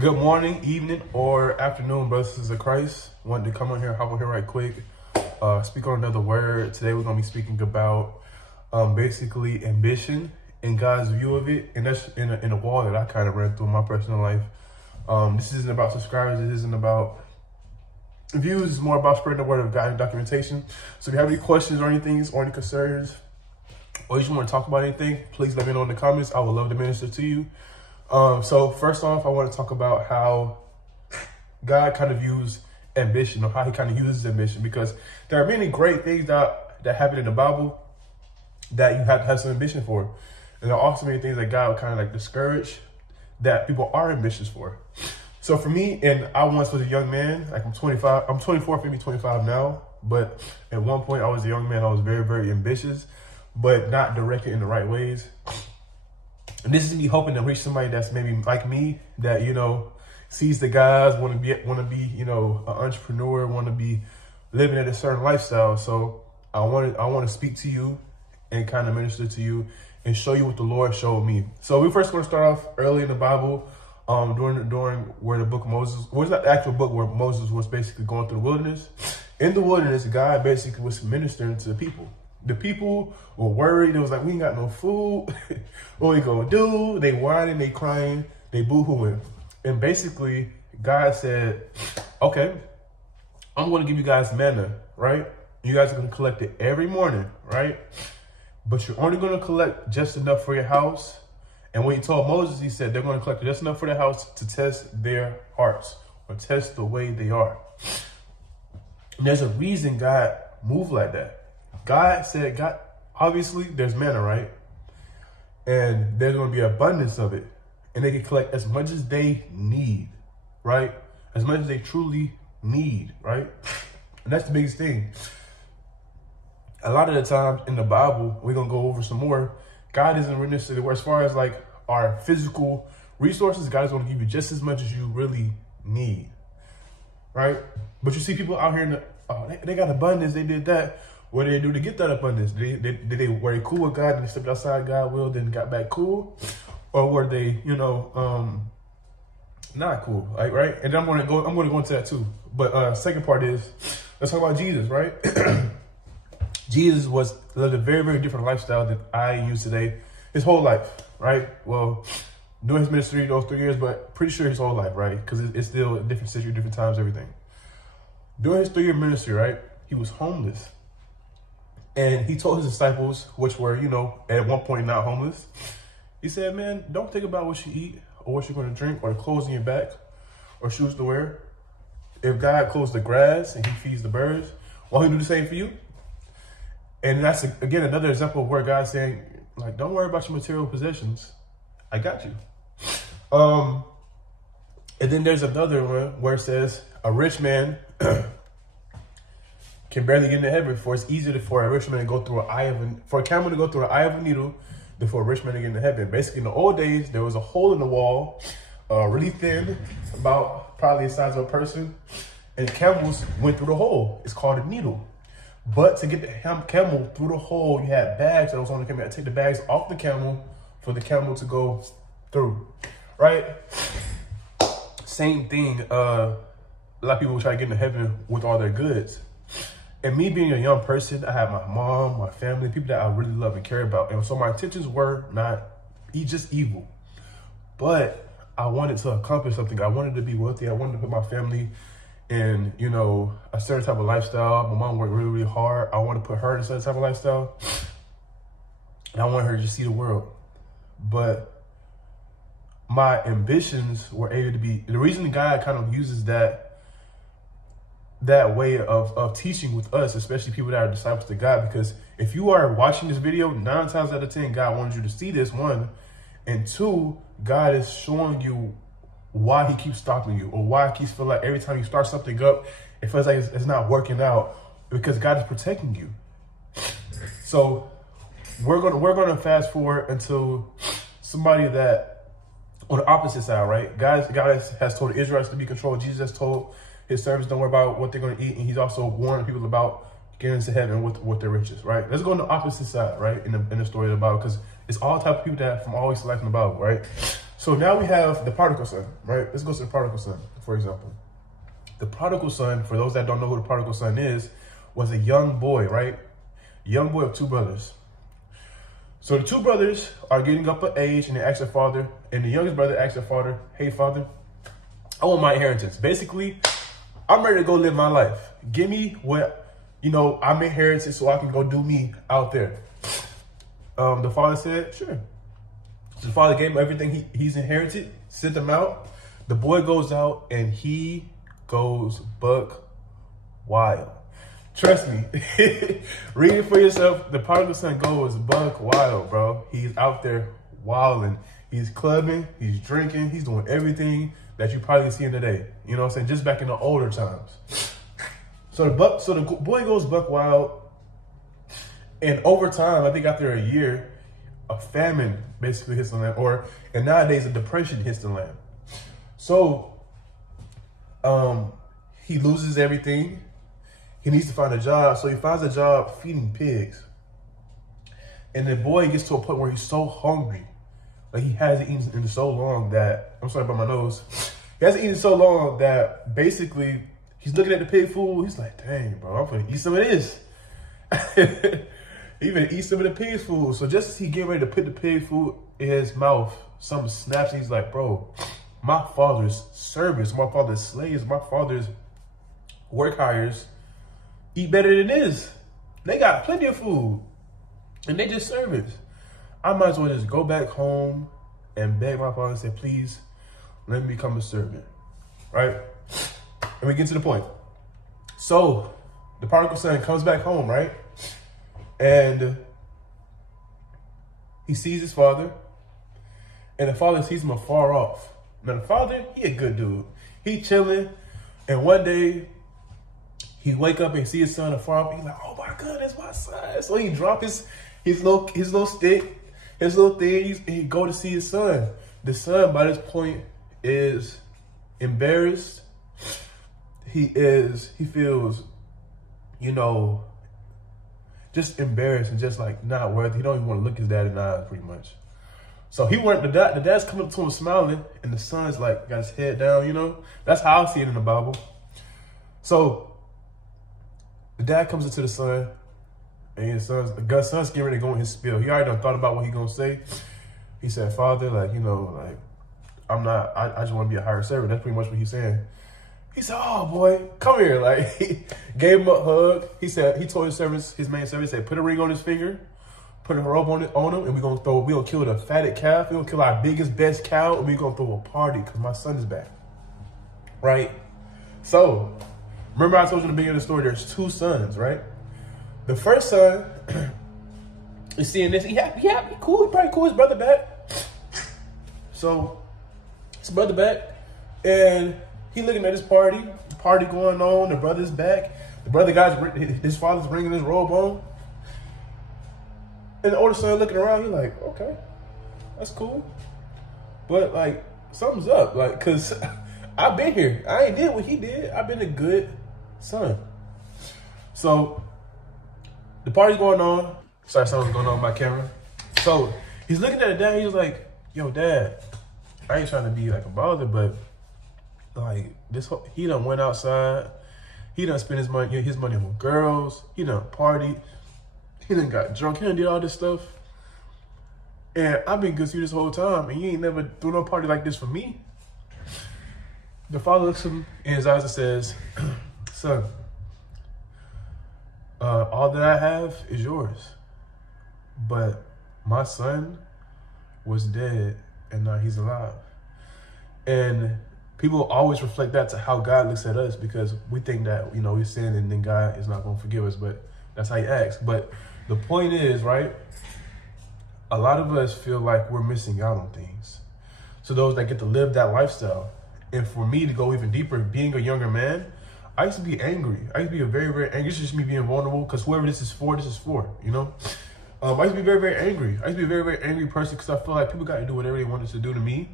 Good morning, evening, or afternoon, brothers of Christ. Wanted to come on here, hop on here right quick, speak on another word. Today we're going to be speaking about basically ambition and God's view of it. And that's in a wall that I kind of ran through in my personal life. This isn't about subscribers. This isn't about views. It's more about spreading the word of God and documentation. So if you have any questions or anything, or any concerns, or you just want to talk about anything, please let me know in the comments. I would love to minister to you. So first off, I want to talk about how God kind of views ambition, or how he kind of uses ambition, because there are many great things that happen in the Bible that you have to have some ambition for. And there are also many things that God would kind of like discourage that people are ambitious for. So for me, and I once was a young man, like I'm 24, maybe 25 now. But at one point I was a young man. I was very, very ambitious, but not directed in the right ways. And this is me hoping to reach somebody that's maybe like me, that, you know, sees the guys, want to be, you know, an entrepreneur, want to be living in a certain lifestyle. So I want to speak to you and kind of minister to you and show you what the Lord showed me. So we're first going to start off early in the Bible, during where the book of Moses, well, it's not the actual book where Moses was basically going through the wilderness. In the wilderness, God basically was ministering to the people. The people were worried. It was like, we ain't got no food. What we gonna do? They whining, they crying, they boo-hooing. And basically, God said, okay, I'm going to give you guys manna, right? You guys are going to collect it every morning, right? But you're only going to collect just enough for your house. And when he told Moses, he said they're going to collect just enough for their house to test their hearts, or test the way they are. And there's a reason God moved like that. God said, obviously there's manna, right? And there's going to be abundance of it. And they can collect as much as they need, right? As much as they truly need, right? And that's the biggest thing. A lot of the times in the Bible, we're going to go over some more, God isn't really necessarily, as far as like our physical resources, God is going to give you just as much as you really need, right? But you see people out here, they got abundance, they did that. What did they do to get that abundance? Were they cool with God and they stepped outside God's will, then got back cool? Or were they, you know, not cool, like, right? And I'm going to go into that too. But second part is, let's talk about Jesus, right? Jesus lived a very, very different lifestyle than I use today. His whole life, right? Well, doing his ministry those 3 years, but pretty sure his whole life, right? Because it's still a different century, different times, everything. During his 3-year ministry, right, he was homeless. And he told his disciples, which were, you know, at one point not homeless, he said, man, don't think about what you eat or what you're going to drink or the clothes in your back or shoes to wear. If God clothes the grass and he feeds the birds, won't he do the same for you? And that's, again, another example of where God's saying, like, don't worry about your material possessions. I got you. And then there's another one where it says a rich man can barely get into heaven, for it's easier for a rich man to go through for a camel to go through an eye of a needle than for a rich man to get into heaven. Basically, in the old days, there was a hole in the wall, really thin, about probably the size of a person, and camels went through the hole. It's called a needle. But to get the camel through the hole, you had bags that was on the camel. You had to take the bags off the camel for the camel to go through, right? Same thing. A lot of people try to get into heaven with all their goods. And me being a young person, I have my mom, my family, people that I really love and care about. And so my intentions were not just evil. But I wanted to accomplish something. I wanted to be wealthy. I wanted to put my family in, you know, a certain type of lifestyle. My mom worked really, really hard. I want to put her in a certain type of lifestyle. And I want her to just see the world. But my ambitions were able to be, the reason God kind of uses that way of teaching with us, especially people that are disciples to God, because if you are watching this video, 9 times out of 10, God wants you to see this, 1, and 2, God is showing you why he keeps stopping you, or why he keeps feeling like every time you start something up, it feels like it's not working out, because God is protecting you. So we're gonna fast forward until somebody that on the opposite side, right? God has told the Israelites to be controlled. Jesus has told his servants don't worry about what they're going to eat, and he's also warning people about getting into heaven with their riches, right? Let's go on the opposite side, right? In the story of the Bible, because it's all type of people that from always life in the Bible, right? So now we have the prodigal son, right? Let's go to the prodigal son, for example. The prodigal son, for those that don't know who the prodigal son is, was a young boy, right? Young boy of two brothers. So the two brothers are getting up in age and they ask their father, and the youngest brother asks their father, hey, father, I want my inheritance. Basically, I'm ready to go live my life. Give me what, I'm inherited so I can go do me out there. The father said, sure. So the father gave him everything he's inherited, sent him out. The boy goes out and he goes buck wild. Trust me, read it for yourself. The prodigal son goes buck wild, bro. He's out there wilding. He's clubbing, he's drinking, he's doing everything that you probably see in today. You know what I'm saying? Just back in the older times. So the boy goes buck wild. And over time, I think after a year, a famine basically hits the land, and nowadays a depression hits the land. So he loses everything. He needs to find a job. So he finds a job feeding pigs. And the boy gets to a point where he's so hungry. Like he hasn't eaten in so long that, I'm sorry about my nose. He hasn't eaten so long that basically he's looking at the pig food. He's like, dang, bro, I'm gonna eat some of this. He even eat some of the pig's food. So just as he getting ready to put the pig food in his mouth, something snaps. He's like, bro, my father's servants, my father's slaves, my father's work hires eat better than this. They got plenty of food and they just servants. I might as well just go back home and beg my father and say, please, let me become a servant, right? And we get to the point. So the prodigal son comes back home, right? And he sees his father, and the father sees him afar off. Now the father, he a good dude. He chilling, and one day he wake up and see his son afar off. He's like, oh my God, that's my son. So he drop his little stick, his little things, and he go to see his son. The son, by this point, is embarrassed. He feels, just embarrassed and just like not worthy. He don't even want to look his dad in the eyes, pretty much. So the dad's coming up to him smiling, and the son's like got his head down, That's how I see it in the Bible. So the dad comes into the son, and the son's getting ready to go in his spiel. He already done thought about what he gonna say. He said, Father, I just want to be a hired servant. That's pretty much what he's saying. He said, oh boy, come here. Like he gave him a hug. He told his main servant, said, put a ring on his finger, put a robe on him, and we're gonna kill the fatted calf. We're gonna kill our biggest, best cow, and we're gonna throw a party because my son is back. Right? So, remember I told you in the beginning of the story, there's two sons, right? The first son is seeing this. He cool. He probably cool his brother back. So, his brother back, and he looking at his party. The party going on. The brother's back. The brother his father's bringing his robe on. And the older son looking around. He's like, okay, that's cool. But like, something's up. Like, cause I've been here. I ain't did what he did. I've been a good son. So the party's going on. Sorry, something's going on with my camera. So he's looking at the dad. He's like, yo, dad, I ain't trying to be like a bother, but like he done went outside. He done spent his money on girls. He done partied. He done got drunk. He done did all this stuff. And I've been good to you this whole time, and you ain't never threw no party like this for me. The father looks him in his eyes and says, son, all that I have is yours. But my son was dead, and now he's alive. And people always reflect that to how God looks at us, because we think that, we sin and then God is not going to forgive us, but that's how he acts. But the point is, right, a lot of us feel like we're missing out on things. So those that get to live that lifestyle. And for me to go even deeper, being a younger man, I used to be angry. I used to be very, very angry. It's just me being vulnerable, because whoever this is for, I used to be very, very angry. I used to be a very, very angry person, because I feel like people got to do whatever they wanted to do to me.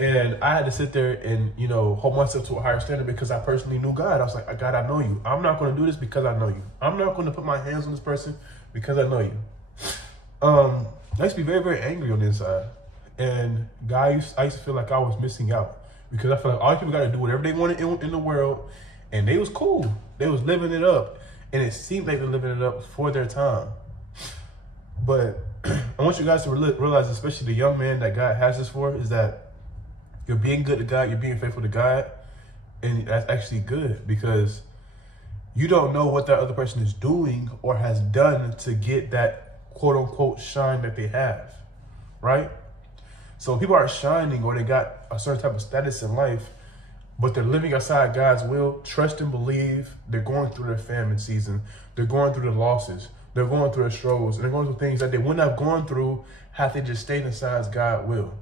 And I had to sit there and, hold myself to a higher standard, because I personally knew God. I was like, God, I know you. I'm not going to do this because I know you. I'm not going to put my hands on this person because I know you. I used to be very, very angry on the inside. And guys, I used to feel like I was missing out because I feel like all these people got to do whatever they wanted in the world, and they was cool. They was living it up, and it seemed like they're living it up for their time. But I want you guys to realize, especially the young man that God has this for, is that you're being good to God, you're being faithful to God, and that's actually good because you don't know what that other person is doing or has done to get that quote unquote shine that they have, right? So when people are shining or they got a certain type of status in life, but they're living outside God's will, trust and believe, they're going through their famine season, they're going through the losses, they're going through the struggles, and they're going through things that they wouldn't have gone through had they just stayed inside God's will.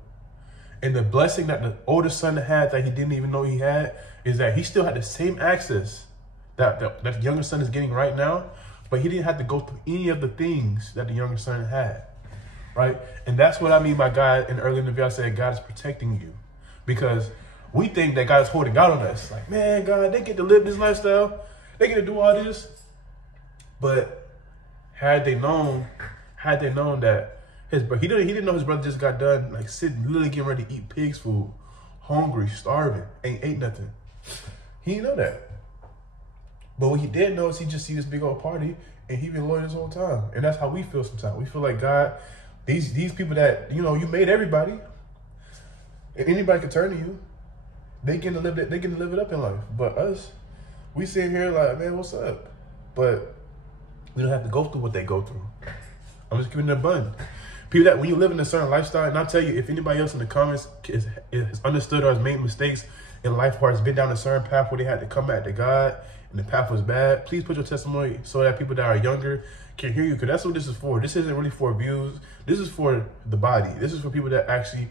And the blessing that the oldest son had that he didn't even know he had is that he still had the same access that the younger son is getting right now, but he didn't have to go through any of the things that the younger son had, right? And that's what I mean by God. And earlier in the video, I said God is protecting you because we think that God is holding out on us. Like, man, God, they get to live this lifestyle. They get to do all this. But had they known that he didn't know his brother just got done, like sitting, literally getting ready to eat pig's food, hungry, starving, ain't ate nothing. He didn't know that. But what he did know is he just see this big old party and he been loyal this whole time. And that's how we feel sometimes. We feel like God, these people that, you know, you made everybody, and anybody can turn to you. They get to live it up in life. But us, we sit here like, man, what's up? But we don't have to go through what they go through. I'm just giving it a bun. People that when you live in a certain lifestyle, and I'll tell you, if anybody else in the comments is understood or has made mistakes in life or has been down a certain path where they had to come back to God and the path was bad, please put your testimony so that people that are younger can hear you, because that's what this is for. This isn't really for views. This is for the body. This is for people that actually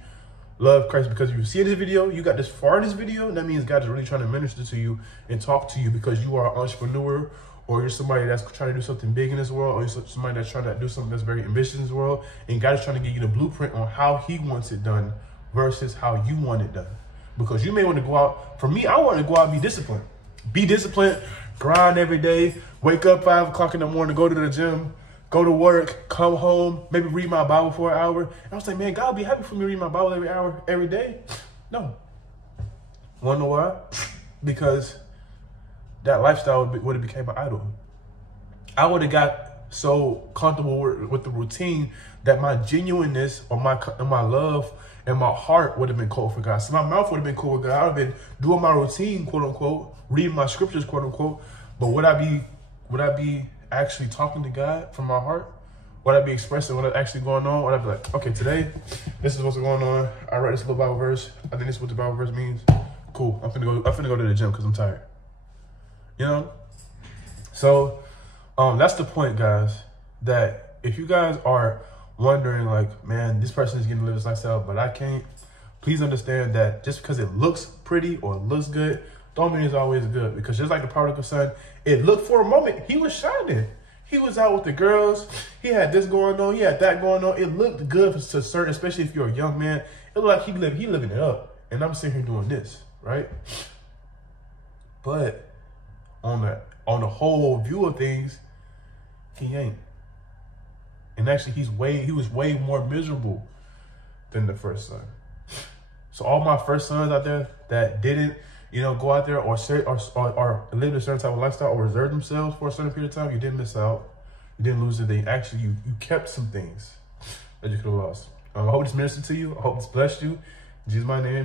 love Christ, because if you see this video, you got this far in this video, and that means God is really trying to minister to you and talk to you because you are an entrepreneur, or you're somebody that's trying to do something big in this world, or you're somebody that's trying to do something that's very ambitious in this world, and God is trying to give you the blueprint on how he wants it done versus how you want it done. Because you may want to go out, for me, I want to go out and be disciplined. Be disciplined, grind every day, wake up 5 o'clock in the morning, go to the gym, go to work, come home, maybe read my Bible for an hour. And I was like, man, God would be happy for me to read my Bible every hour, every day. No. Wanna know why? Because that lifestyle would have became an idol. I would have got so comfortable with the routine that my genuineness or my love and my heart would have been cold for God. So my mouth would have been cool with God. I would have been doing my routine, quote unquote, reading my scriptures, quote unquote. But would I be actually talking to God from my heart? Would I be expressing what's actually going on? Would I be like, okay, today, this is what's going on. I read this little Bible verse. I think this is what the Bible verse means. Cool. I'm finna go to the gym because I'm tired. You know? So that's the point, guys, that if you guys are wondering like, man, this person is getting to live this lifestyle, but I can't, please understand that just because it looks pretty or it looks good, don't mean it's always good. Because just like the prodigal son, it looked for a moment, he was shining. He was out with the girls. He had this going on. He had that going on. It looked good to certain, especially if you're a young man. It looked like he living it up. And I'm sitting here doing this, right? But on the whole view of things, he ain't. And actually, he was way more miserable than the first son. So all my first sons out there that didn't, you know, go out there or live a certain type of lifestyle or reserve themselves for a certain period of time, you didn't miss out. You didn't lose anything. Actually, you kept some things that you could have lost. I hope this ministered to you. I hope this blessed you. In Jesus' mighty name.